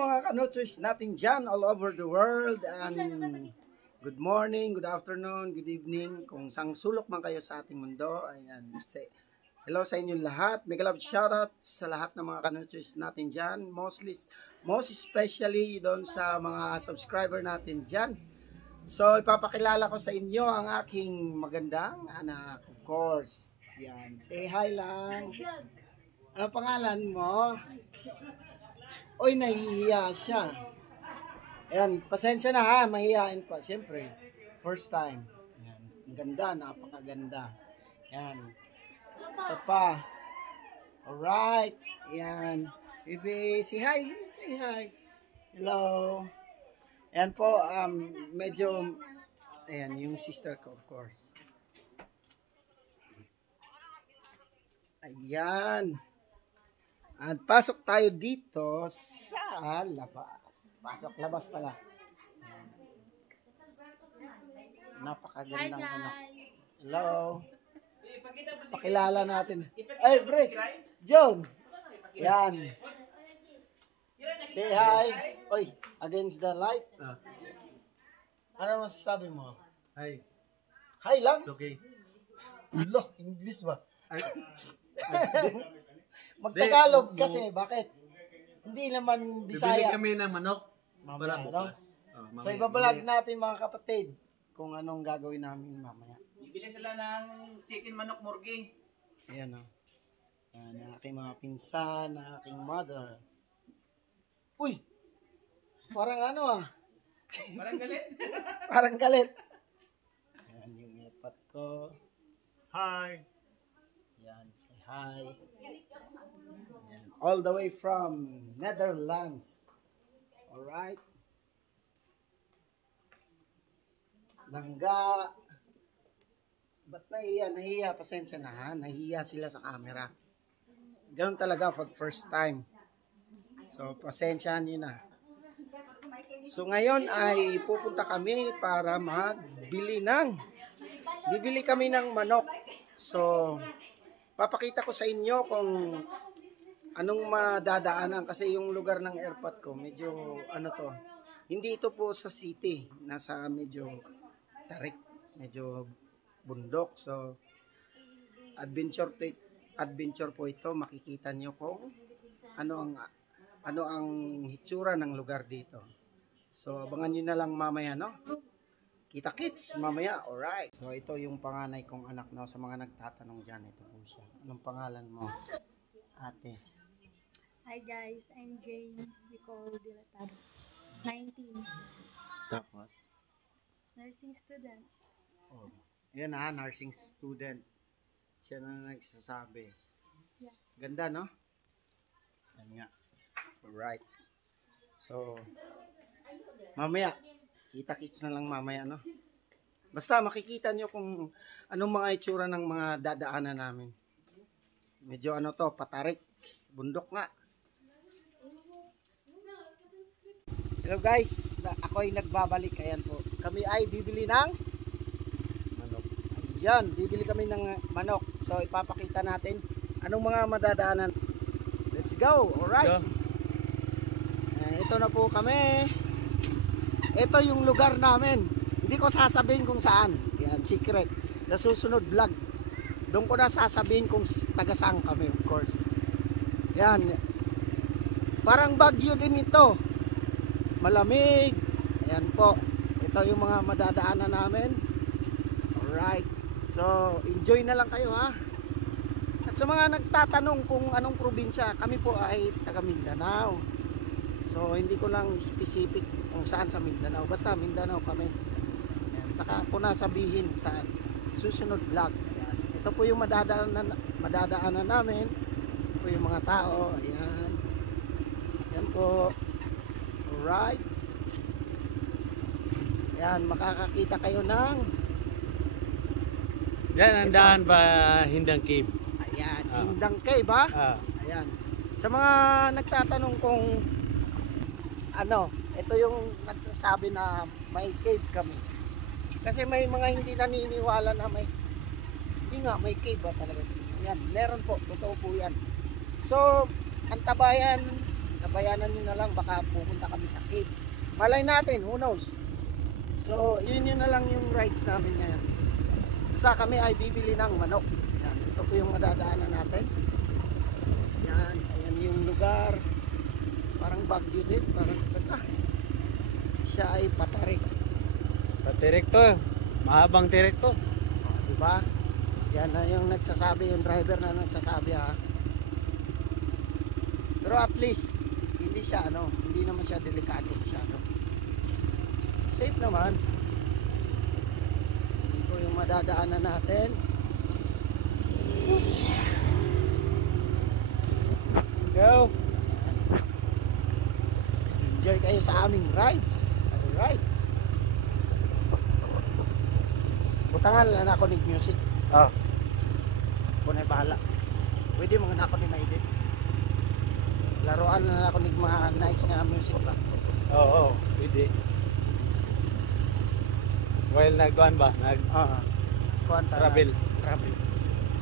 mga kanotsers natin dyan all over the world, and good morning, good afternoon, good evening, kung sang sulok man kayo sa ating mundo. Ayan, hello sa inyong lahat. Mega love shoutout sa lahat ng mga kanotsers natin dyan, most especially doon sa mga subscriber natin dyan. So ipapakilala ko sa inyo ang aking magandang anak, of course. Yan, say hi lang. Ano pangalan mo? Oy, nahihiya siya. Ayan, pasensya na ha, mahihiyain pa. Siyempre, first time. Ayan, ang ganda, napakaganda. Ayan. Ito pa. Alright. Ayan. Baby, say hi. Say hi. Hello. Ayan po, medyo, ayan, yung sister ko, of course. Ayan. At pasok tayo dito sa labas. Pasok, labas pala. Napakagandang anak. Hello. Pakilala natin. Ay, break. John. Yan. Say hi. Oy, against the light. Ano masasabi mo? Hi. Hi lang? It's okay. Ulo, English ba? Magtagalog kasi, bakit? Hindi naman Bisaya. Bibili kami ng manok. Mamaya, para no? bukas. So, ibabalag natin mga kapatid kung anong gagawin namin mamaya. Bibili sila ng chicken manok murgi. Ayan o. Ayan, ang aking mga pinsan, ang aking mother. Uy! Parang ano ah. Parang galit. Parang galit. Ayan yung ipat ko. Hi. Ayan, say hi. Ayan, all the way from Netherlands. Alright. Langga. Ba't nahiya? Nahiya, pasensya na ha. Nahiya sila sa camera. Ganun talaga pag first time. So, pasensyahan nyo na. So, ngayon ay pupunta kami para bibili kami ng manok. So, papakita ko sa inyo kung anong madadaanan kasi yung lugar ng airport ko medyo ano to. Hindi ito po sa city, nasa medyo tarik, medyo bundok. So, adventure po ito. Makikita nyo kung ano ang hitsura ng lugar dito. So, abangan nyo na lang mamaya, no? Kita kits mamaya. Alright. So, ito yung panganay kong anak, no? Sa mga nagtatanong dyan, ito po siya. Anong pangalan mo, ate? Hi guys, I'm Jane Nicole Dilatado. 19. Tapos? Nursing student. Oh. Yan ha, nursing student. Siya na nagsasabi. Yes. Ganda, no? Yan nga. Alright. So, mamaya, kita-kits na lang mamaya, no? Basta makikita nyo kung anong mga itsura ng mga dadaanan namin. Medyo ano to, patarik. Bundok nga. Hello guys, ako ay nagbabalik. Ayan po. Kami ay bibili ng manok. Ayan, bibili kami ng manok. So, ipapakita natin anong mga madadaanan. Let's go. Alright. Let's go. Ito na po kami. Ito yung lugar namin. Hindi ko sasabihin kung saan. Yan, secret. Sa susunod vlog, doon ko na sasabihin kung taga saan kami, of course. Yan. Parang Baguio din ito. Malamig. Ayan po. Ito yung mga madadaanan namin. Alright. So, enjoy na lang kayo ha. At sa mga nagtatanong kung anong probinsya, kami po ay taga Mindanao. So, hindi ko lang specific kung saan sa Mindanao. Basta Mindanao kami. Ayan. Saka ko na sabihin sa susunod vlog. Ayan. Ito po yung madadaanan namin. Ito po yung mga tao. Ayan. Ayan po. Alright. Ayan. Makakakita kayo ng Diyan ang daan ba Hindang Cave? ayan. Hindang Cave ha? Ayan. Sa mga nagtatanong kung ano, ito yung nagsasabi na may cave kami. Kasi may mga hindi naniniwala na hindi nga, may cave ba talaga. Yan, meron po, totoo po yan. So, ang tabayan Nabayanan nyo na lang, baka pupunta kami sa cave. Malay natin, who knows? So, yun na lang yung rides namin ngayon. Basta kami ay bibili ng manok. Yan, ito po yung madadaanan natin. Yan, ayan yung lugar. Parang Baguio din, parang basta. Siya ay patarik. Patirik to. Mahabang tirik to. Diba? Yan na yung nagsasabi, yung driver na nagsasabi ha. Pero at least, hindi siya hindi naman siya delikado masyado. Safe naman. Ito yung madadaanan natin. Go. Enjoy kayo sa aming rides. Alright. Butangan lang ako ng music. Oh. Kung ay bahala. Pwede mga ako ni Maidit. Laruan na ako ng mga nice na music ba. Oo, pwede. While nagkuhan ba? Kuwanta na. Travel. Travel.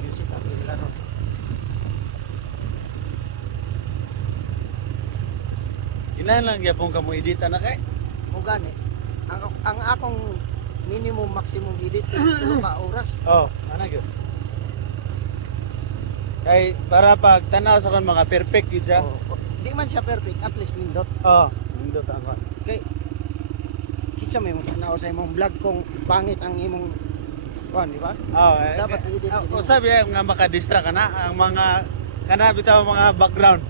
Music ako yung laro. Ilan lang yapon ka mo edita na kay? O gani. Ang akong minimum maximum edit 2 oras. Oh, ano gyud? Kay para pag tanaw sa kon mga perfect gyud siya. Di man siya perfect, at least nindot. Oh, nindot ako. Kay kitsa may tanaw sa imong vlog kung pangit ang imong kuan, di ba? Oh, Dapat i-edit din. Usabi nga maka-distract ka na ang mga kana bitaw mga background.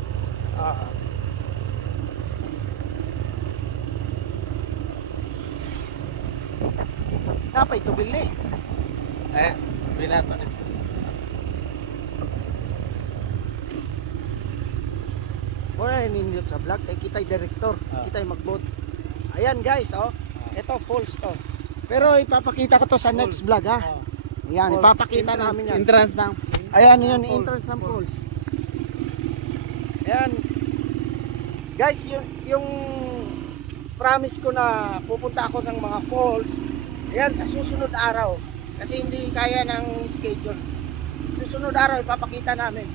Dapat tubil ni. Binato ni. Wala nindot sa vlog kay kita'y director, kita'y mag-vote. Ayan guys, ito falls to. Pero ipapakita ko to sa next vlog ha. Ayan, ipapakita namin yan. Entrance ng Ayan yun, entrance ng falls. Ayan. Guys, yung promise ko na pupunta ako ng mga falls. Ayan, sa susunod araw. Kasi hindi kaya ng schedule. Susunod araw, ipapakita namin.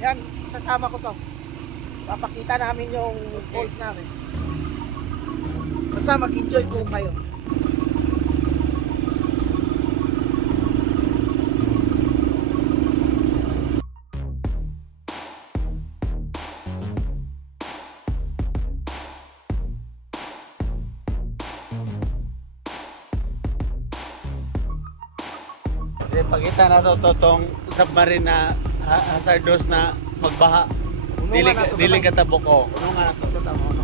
Ayan, isasama ko to. Papakita namin yung falls namin. Basta mag-enjoy po kayo. Pakita na to totong submarine na hazardous na magbaha. Dili katabok ko. Ano nga na to? Tama, ano?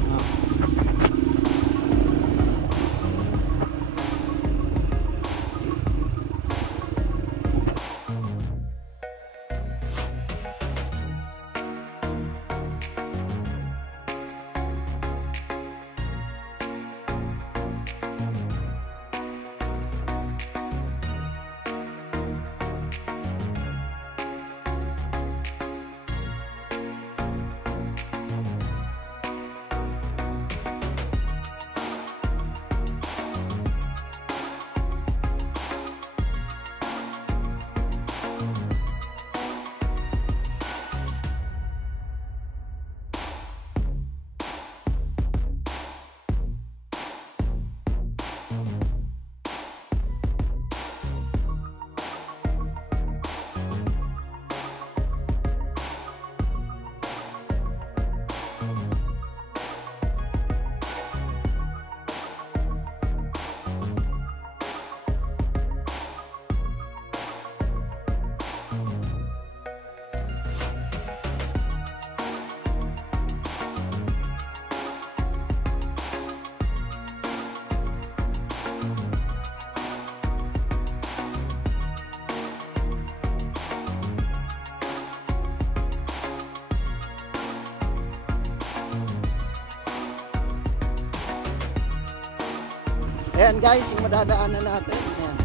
Ayan guys, yung madadaanan natin. Ayan.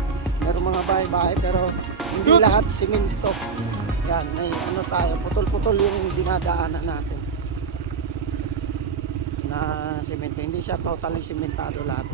Meron mga bahay-bahay pero hindi lahat simento. Ayan, may ano tayo, putol-putol yung dinadaanan natin. Na simento, hindi siya totally simentado lahat.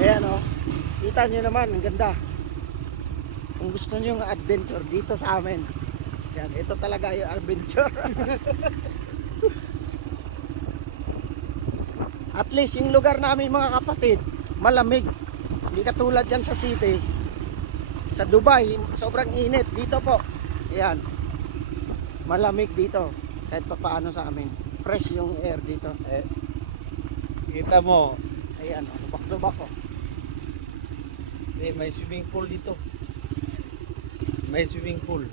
Ayan o. Kita nyo naman, ang ganda. Kung gusto nyo ng adventure dito sa amin. Yan, ito talaga yung adventure. At least yung lugar namin mga kapatid, malamig. Hindi katulad dyan sa city. Sa Dubai, sobrang init. Dito po. Ayan. Malamig dito. Kahit pa paano sa amin. Fresh yung air dito. Kita mo, Ayan, lubak-lubak ko. may swimming pool dito. May swimming pool.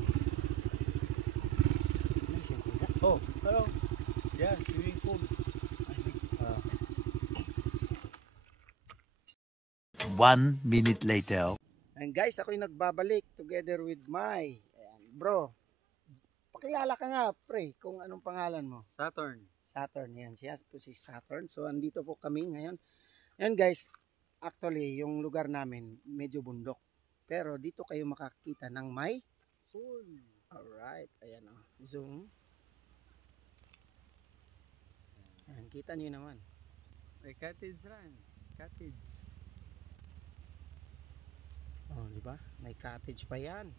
Oh, hello. Yeah, swimming pool. Ah. 1 minute later. And guys, ako'y nagbabalik together with my bro. Pakilala ka nga, pre, kung anong pangalan mo. Saturn. Saturn, yan. Siya po si Saturn. So, andito po kami ngayon. And guys, actually, yung lugar namin, medyo bundok. Pero dito kayo makakita ng may pool. Alright, ayan o. Zoom. Ayan, kita nyo naman. May cottage lang. Cottage. Oh, di ba? May cottage pa yan.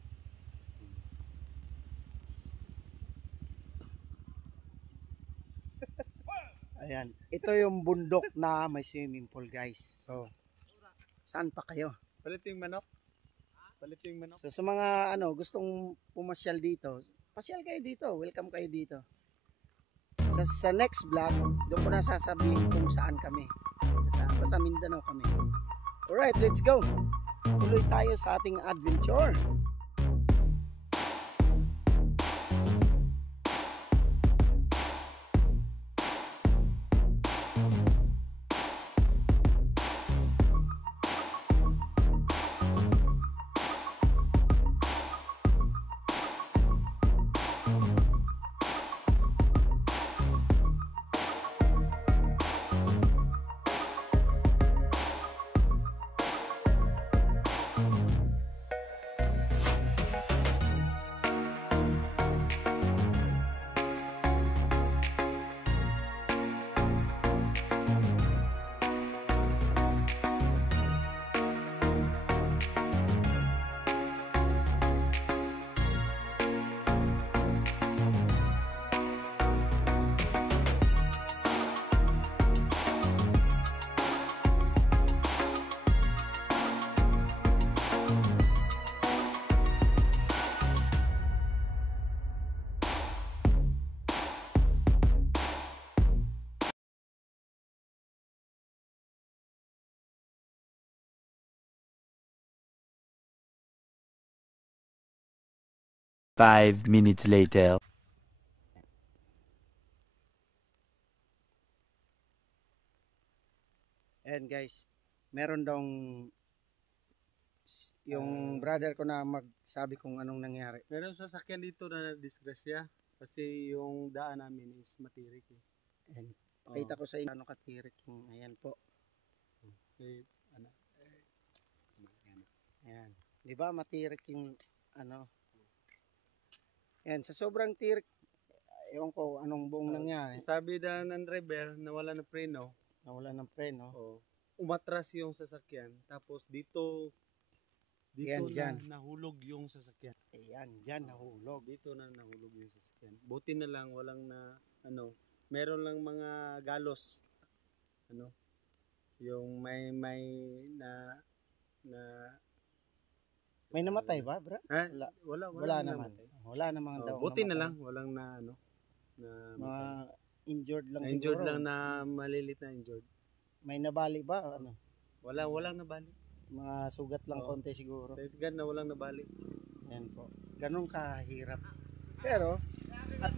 Ayan, ito yung bundok na may swimming pool, guys. So, saan pa kayo? Palit yung manok. Palit yung manok. So, sa mga gustong pumasyal dito, pasyal kayo dito. Welcome kayo dito. Sa next vlog, doon ko na sasabihin kung saan kami. Basta Mindanao kami. Alright, let's go. Tuloy tayo sa ating adventure. 5 minutes later. And guys, meron daw yung brother ko na magsabi kung anong nangyari. Meron sasakyan dito na disgrasya kasi yung daan namin is matirik eh. And pakita ko sa inyo ano katirik yung ayan po. Eh, ano? Ayan. 'Di ba matirik yung ano? Ayan, sa sobrang tirik, ewan ko anong buong nangyari. Sabi na ng driver na wala na preno, Nawala ng preno. umatras yung sasakyan tapos dito Yan, na dyan. nahulog yung sasakyan. Ayan, dyan nahulog. Dito na nahulog yung sasakyan. Buti na lang walang na ano, meron lang mga galos. Ano? Yung may na May namatay ba, bro? ha? Wala Wala naman. namatay. Wala naman daw. Buti na namatay. lang walang na ano na Mga injured lang injured siguro. lang na malilit na injured. May nabali ba? Ano? Walang nabali. Mga sugat lang Oo. konti siguro. Thanks God na walang nabali. Yan po. Ganun kahirap. Pero, at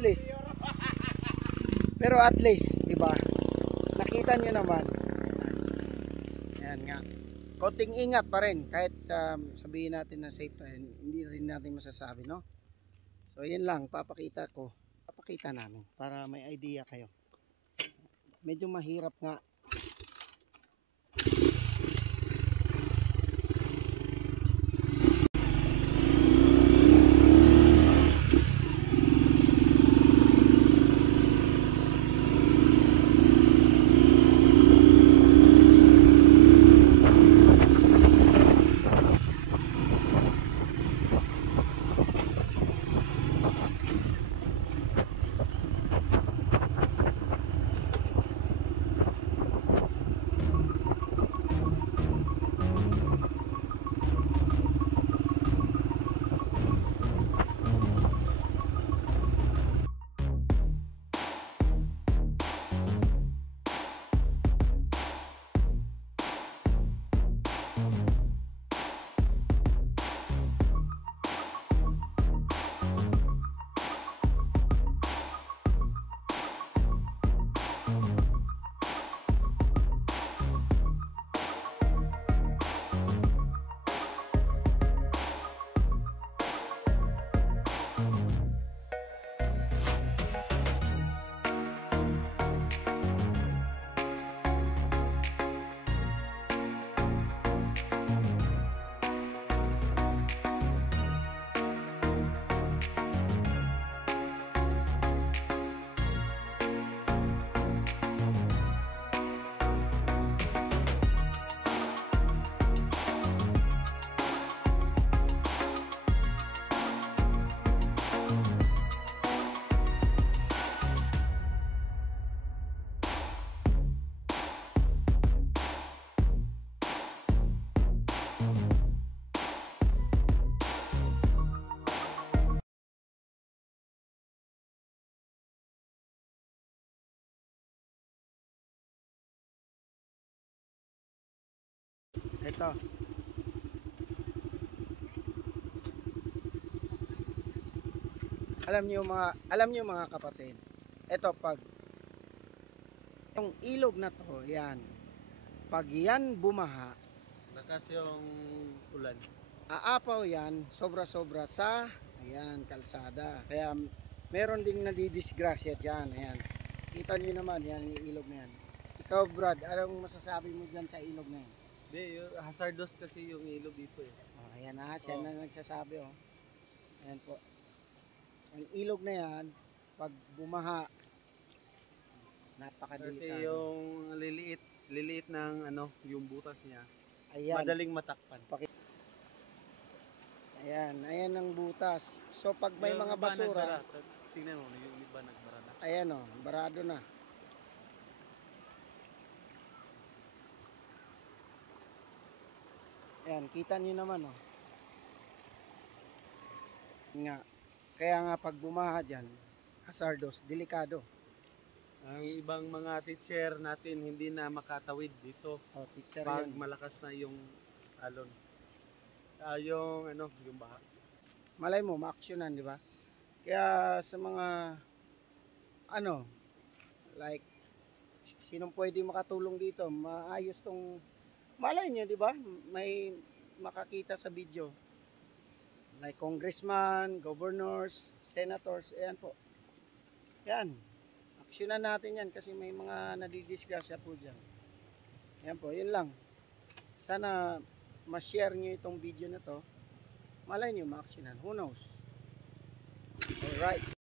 least, di ba? Nakita nyo naman. Yan nga. Konting ingat pa rin. Kahit sabihin natin na safe na, hindi rin natin masasabi, no? So, yun lang. Papakita namin para may idea kayo. Medyo mahirap nga. Ito. Alam niyo mga kapatid. Ito pag yung ilog na to, yan. Pag yan bumaha, Lakas yung ulan. aapaw yan sobra-sobra sa ayan, kalsada. Kaya meron ding nadidisgrasya diyan. Ayan. Kita niyo naman yan yung ilog na yan. Ikaw, Brad, anong masasabi mo diyan sa ilog na yan? Hindi, hazardous kasi yung ilog dito eh. Oh, ayan na, siya na nagsasabi oh. Ayan po. Ang ilog na yan, pag bumaha, napakadelikado. Kasi yung liliit ng ano, yung butas niya, Ayan. madaling matakpan. Ayan ang butas. So pag may Yung mga iba basura, nagbara. Tingnan mo, yung iba nagbara na. ayan oh, barado na. Ayan, kita niyo naman oh. Nga. Kaya nga pag bumaha dyan, hazardous, delikado. Ang ibang mga teacher natin hindi na makatawid dito Oh, teacher pag yan. malakas na yung alon. Yung ano, yung baha. malay mo, ma-actionan, di ba? Kaya sa mga, ano, like, sinong pwede makatulong dito, maayos tong, malay nyo, di ba? May makakita sa video. Like congressman, governors, senators, ayan po. Yan. Aksyonan natin yan kasi may mga nadidisgrasya po dyan. Ayan po, yun lang. Sana ma-share nyo itong video na to. Malay nyo, ma-aksyonan. Who knows? Alright.